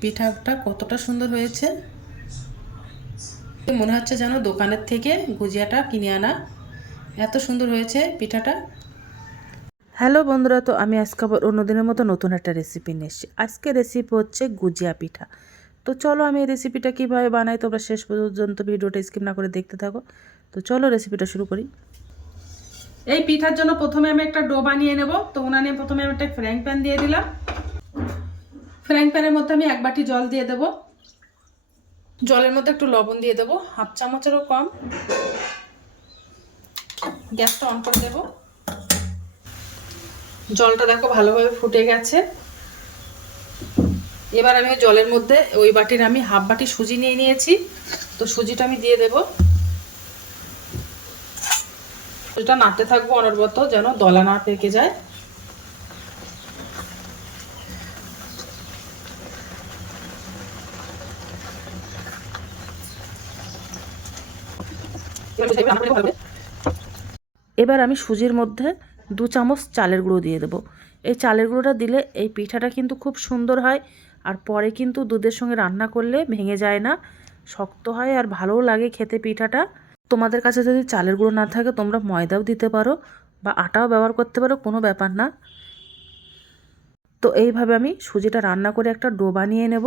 পিঠাটা কতটা সুন্দর হয়েছে। মনে হচ্ছে যেন দোকানের থেকে গুজিয়াটা কিনে আনা। এত সুন্দর হয়েছে পিঠাটা। হ্যালো বন্ধুরা, তো আমি আজকে আবার অন্যদিনের মতো নতুন একটা রেসিপি নিয়ে এসেছি। আজকে রেসিপি হচ্ছে গুজিয়া পিঠা। তো চলো আমি এই রেসিপিটা কীভাবে বানাই, তোমরা শেষ পর্যন্ত ভিডিওটা স্কিপ না করে দেখতে থাকো। তো চলো রেসিপিটা শুরু করি। এই পিঠার জন্য প্রথমে আমি একটা ডো বানিয়ে নেব। তো উনানে প্রথমে আমি একটা ফ্রাইং প্যান দিয়ে দিলাম। ফ্রাইং প্যানের মধ্যে আমি এক বাটি জল দিয়ে দেব। জলের মধ্যে একটু লবণ দিয়ে দেব, হাফ চামচেরও কম। গ্যাসটা অন করে দেব। জলটা দেখো ভালোভাবে ফুটে গেছে। এবার আমি জলের মধ্যে ওই বাটির আমি হাফ বাটি সুজি নিয়ে নিয়েছি। তো সুজিটা আমি দিয়ে দেব। সুজিটা নাড়তে থাকব অনর্বত যেন দলা না পেকে যায়। এবার আমি সুজির মধ্যে দু চামচ চালের গুঁড়ো দিয়ে দেবো। এই চালের গুঁড়োটা দিলে এই পিঠাটা কিন্তু খুব সুন্দর হয় আর পরে কিন্তু দুধের সঙ্গে রান্না করলে ভেঙে যায় না, শক্ত হয় আর ভালোও লাগে খেতে পিঠাটা। তোমাদের কাছে যদি চালের গুঁড়ো না থাকে তোমরা ময়দাও দিতে পারো বা আটাও ব্যবহার করতে পারো, কোনো ব্যাপার না। তো এইভাবে আমি সুজিটা রান্না করে একটা ডো বানিয়ে নেব।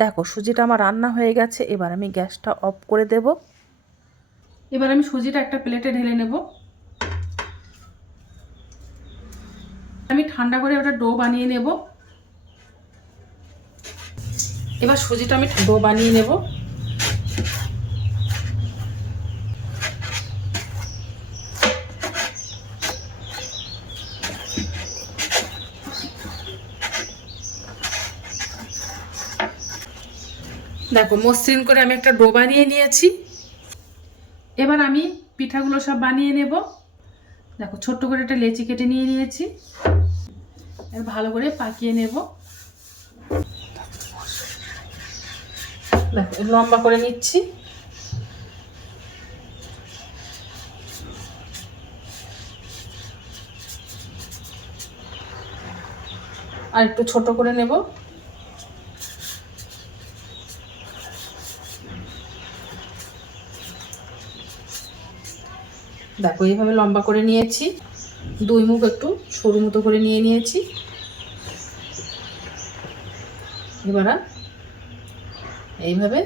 দেখো, সুজিটা আমার রান্না হয়ে গেছে, এবার আমি গ্যাসটা অফ করে দেব। এবার আমি সুজিটা একটা প্লেটে ঢেলে নেব। আমি ঠান্ডা করে ওটা ডো বানিয়ে নেব। এবার সুজিটা আমি ডো বানিয়ে নেব। দেখো, মসৃণ করে আমি একটা ডো বানিয়ে নিয়েছি। এবার আমি পিঠাগুলো সব বানিয়ে নেব। দেখো, ছোট্ট করে একটা লেচি কেটে নিয়ে নিয়েছি। ভালো করে পাকিয়ে নেব। দেখো লম্বা করে নিচ্ছি। আর একটু ছোট করে নেব। দেখো, এইভাবে লম্বা করে নিয়েছি। দুই মুখ একটু সরু মতো করে নিয়ে নিয়েছি। এবার এইভাবে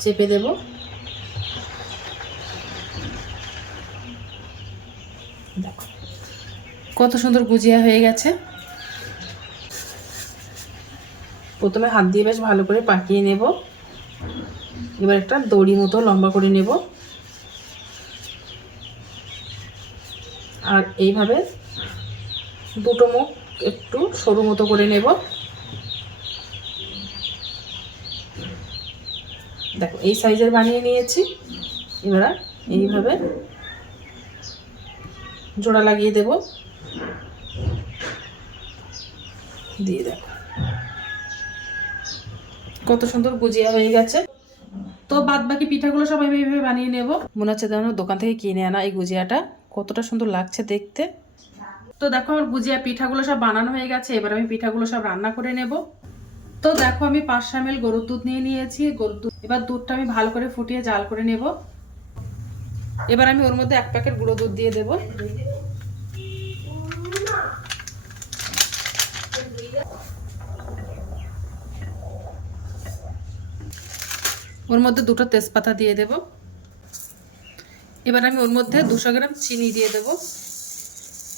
চেপে দেব। দেখো, কত সুন্দর গুজিয়া হয়ে গেছে। প্রথমে হাত দিয়ে বেশ ভালো করে পাকিয়ে নেব। এবার একটা দড়ি মতো লম্বা করে নেব। আর এইভাবে দুটো মুখ একটু সরু মতো করে নেব। দেখো, এই সাইজের বানিয়ে নিয়েছি। এবার এইভাবে জোড়া লাগিয়ে দেব। দিয়ে দেখো, কত সুন্দর গুজিয়া হয়ে গেছে। তো বাদ বাকি পিঠাগুলো সবাই এইভাবে বানিয়ে নেব। মনে হচ্ছে যেন দোকান থেকে কিনে আনা এই গুজিয়াটা। কতটা সুন্দর লাগছে দেখতে। তো দেখো আমার গুজিয়া পিঠাগুলো সব বানানো হয়ে গেছে, এবার আমি পিঠাগুলো সব রান্না করে নেব। তো দেখো আমি পাঁচশো এম গরুর দুধ নিয়ে নিয়েছি, গরুর দুধ এবার দুধটা আমি ভালো করে ফুটিয়ে জাল করে নেব। এবার আমি ওর মধ্যে এক প্যাকেট গুঁড়ো দুধ দিয়ে দেব। ওর মধ্যে দুটো তেজপাতা দিয়ে দেব। এবার আমি ওর মধ্যে দুশো গ্রাম চিনি দিয়ে দেব।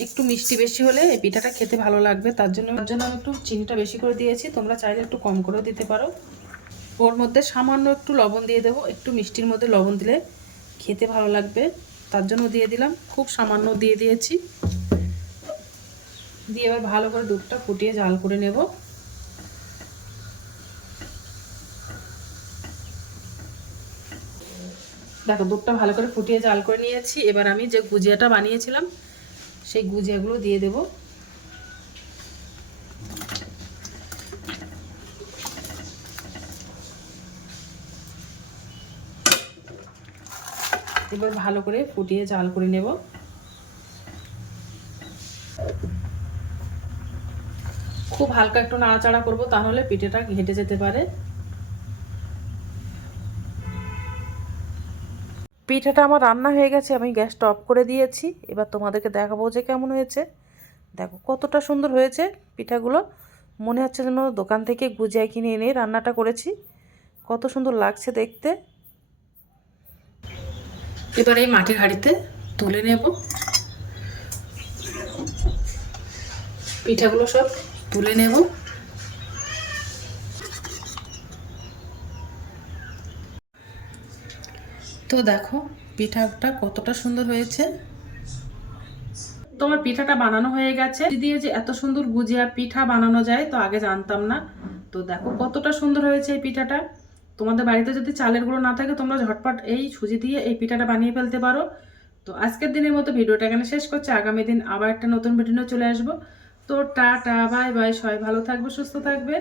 একটু মিষ্টি বেশি হলে এই পিঠাটা খেতে ভালো লাগবে, তার জন্য তার জন্য আমি একটু চিনিটা বেশি করে দিয়েছি, তোমরা চাইলে একটু কম করেও দিতে পারো। ওর মধ্যে সামান্য একটু লবণ দিয়ে দেবো, একটু মিষ্টির মধ্যে লবণ দিলে খেতে ভালো লাগবে। তার জন্য দিয়ে দিলাম, খুব সামান্য দিয়ে দিয়েছি। দিয়ে এবার ভালো করে দুধটা ফুটিয়ে জাল করে নেব। দেখো, দুধটা ভালো করে ফুটিয়ে জাল করে নিয়েছি। এবার আমি যে গুজিয়াটা বানিয়েছিলাম, সেই গুজিয়াগুলো দিয়ে দেব। এবার ভালো করে ফুটিয়ে জাল করে নেব। খুব হালকা একটু নাড়াচাড়া করব, তাহলে পিঠেটা ঘেটে যেতে পারে। পিঠাটা আমার রান্না হয়ে গেছে, আমি গ্যাসটা অফ করে দিয়েছি। এবার তোমাদেরকে দেখাবো যে কেমন হয়েছে। দেখো কতটা সুন্দর হয়েছে পিঠাগুলো। মনে হচ্ছে যেন দোকান থেকে গুজিয়া কিনে এনে রান্নাটা করেছি। কত সুন্দর লাগছে দেখতে। এবার এই মাটির হাঁড়িতে তুলে নেব। পিঠাগুলো সব তুলে নেব। তো দেখো, পিঠাটা কতটা সুন্দর হয়েছে। তোমার পিঠাটা বানানো হয়ে গেছে। দিয়ে যে এত সুন্দর গুজিয়া পিঠা বানানো যায়, তো আগে জানতাম না। তো দেখো কতটা সুন্দর হয়েছে এই পিঠাটা। তোমাদের বাড়িতে যদি চালের গুঁড়ো না থাকে, তোমরা ঝটপট এই সুজি দিয়ে এই পিঠাটা বানিয়ে ফেলতে পারো। তো আজকের দিনের মতো ভিডিওটা এখানে শেষ করছি। আগামী দিন আবার একটা নতুন ভিডিও চলে আসব। তো টাটা, বাই বাই, সবাই ভালো থাকবে, সুস্থ থাকবে।